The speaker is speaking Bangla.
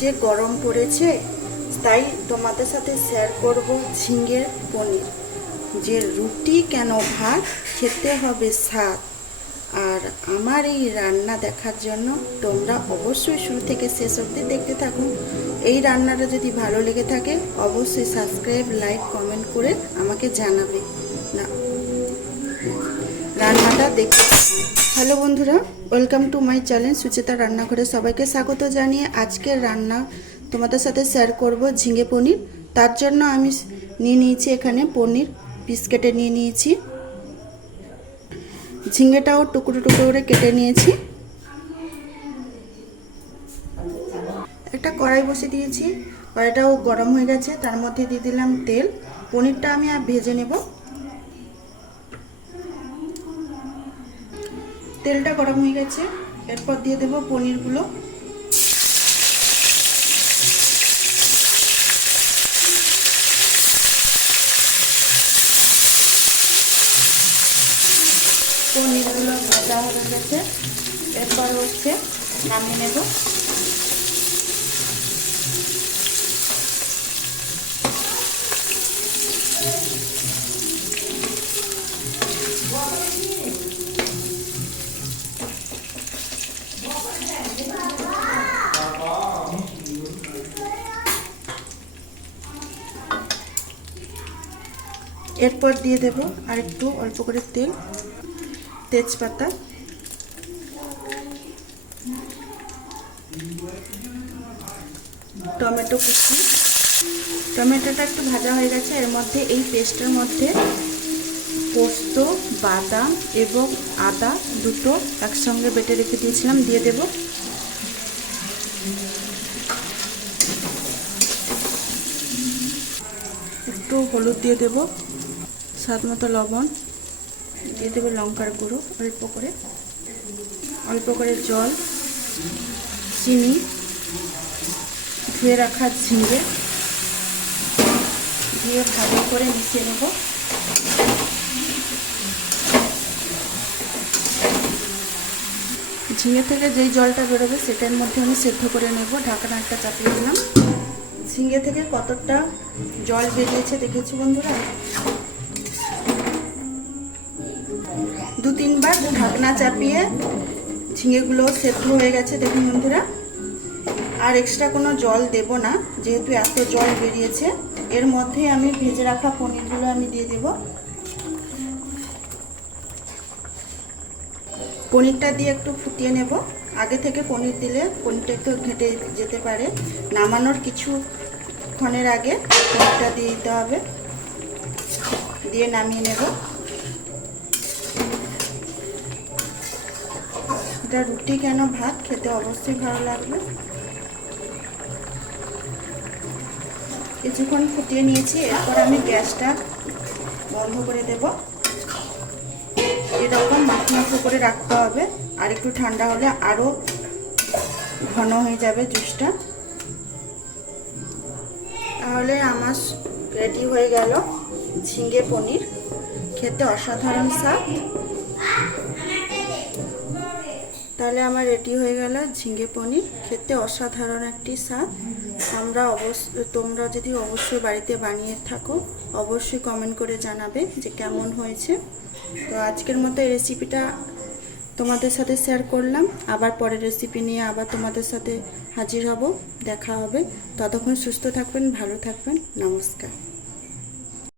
যে গরম পড়েছে, তাই তোমাদের সাথে শেয়ার করব ঝিঙের পনির। যে রুটি কেন ভাত, খেতে হবে স্বাদ। আর আমার এই রান্না দেখার জন্য তোমরা অবশ্যই শুরু থেকে শেষ অবধি দেখতে থাকো এই রান্নাটা যদি ভালো লেগে থাকে, অবশ্যই সাবস্ক্রাইব লাইক কমেন্ট করে আমাকে জানাবে। না, রান্নাটা দেখতে হ্যালো বন্ধুরা। Welcome to my channel Sucheta রান্নাঘরে সবাইকে স্বাগত জানিয়ে আজকের রান্না তোমাদের সাথে শেয়ার করব ঝিঙে পনির। তার জন্য আমি নিয়ে নিয়েছি এখানে পনির পিস কেটে নিয়ে নিয়েছি। ঝিঙেটাও টুকরো টুকরো করে কেটে নিয়েছি। একটা কড়াই বসে দিয়েছি। কড়াইটাও গরম হয়ে গেছে, তার মধ্যে দিয়ে দিলাম তেল। পনিরটা আমি আর ভেজে নেব। তেলটা গরম হয়ে গেছে, এরপর দিয়ে দেবো পনিরগুলো। পনিরগুলো ভাজা হয়ে গেছে, এরপর হচ্ছে নামিয়ে নেব। এরপর দিয়ে দেব আর একটু অল্প করে তেল, তেজপাতা। টমেটো কুচি। টমেটোটা একটু ভাজা হয়ে গেছে, এর মধ্যে এই পেস্টের মধ্যে পোস্ত, বাদাম এবং আদা দুটো একসঙ্গে বেটে রেখে দিয়েছিলাম, দিয়ে দেব। একটু হলুদ দিয়ে দেব। স্বাদ মতো লবণ, দিয়ে দেবো লঙ্কার গুঁড়ো অল্প করে। অল্প করে জল, চিনি, ধুয়ে রাখা ঝিঙে দিয়ে ভালো করে মিশিয়ে নেব। ঝিঙে থেকে যেই জলটা বেরোবে সেটার মধ্যে আমি সেদ্ধ করে নেব। ঢাকনা একটা চাপিয়ে দিলাম। ঝিঙে থেকে কতটা জল বেরিয়েছে দেখেছি বন্ধুরা? দু তিনবার ঢাকনা চাপিয়ে ঝিঙেগুলো সেদ্ধ হয়ে গেছে, দেখুন বন্ধুরা। আর এক্সট্রা কোনো জল দেব না, যেহেতু এত জল বেরিয়েছে। এর মধ্যে আমি ভেজে রাখা পনিরগুলো আমি দিয়ে দেব। পনিরটা দিয়ে একটু ফুটিয়ে নেব। আগে থেকে পনির দিলে পনিরটা একটু ঘেটে যেতে পারে। নামানোর কিছু ক্ষণের আগে পনিরটা দিয়ে দিতে হবে। দিয়ে নামিয়ে নেব। এটা রুটি কেন ভাত? খেতে অবশ্যই ভালো লাগবে। কিছুক্ষণ ফুটিয়ে নিয়েছি, এরপর আমি গ্যাসটা বন্ধ করে দেব। এরকম মাখো মাখো করে রাখতে হবে, আর একটু ঠান্ডা হলে আরও ঘন হয়ে যাবে জুসটা। তাহলে আমার রেডি হয়ে গেল ঝিঙ্গে পনির। খেতে অসাধারণ স্বাদ। তাহলে আমার রেডি হয়ে গেল ঝিঙ্গে পনির। খেতে অসাধারণ একটি স্বাদ। আমরা অবশ্য, তোমরা যদি অবশ্যই বাড়িতে বানিয়ে থাকো, অবশ্যই কমেন্ট করে জানাবে যে কেমন হয়েছে। তো আজকের মতো এই রেসিপিটা তোমাদের সাথে শেয়ার করলাম। আবার পরের রেসিপি নিয়ে আবার তোমাদের সাথে হাজির হব। দেখা হবে। ততক্ষণ সুস্থ থাকবেন, ভালো থাকবেন। নমস্কার।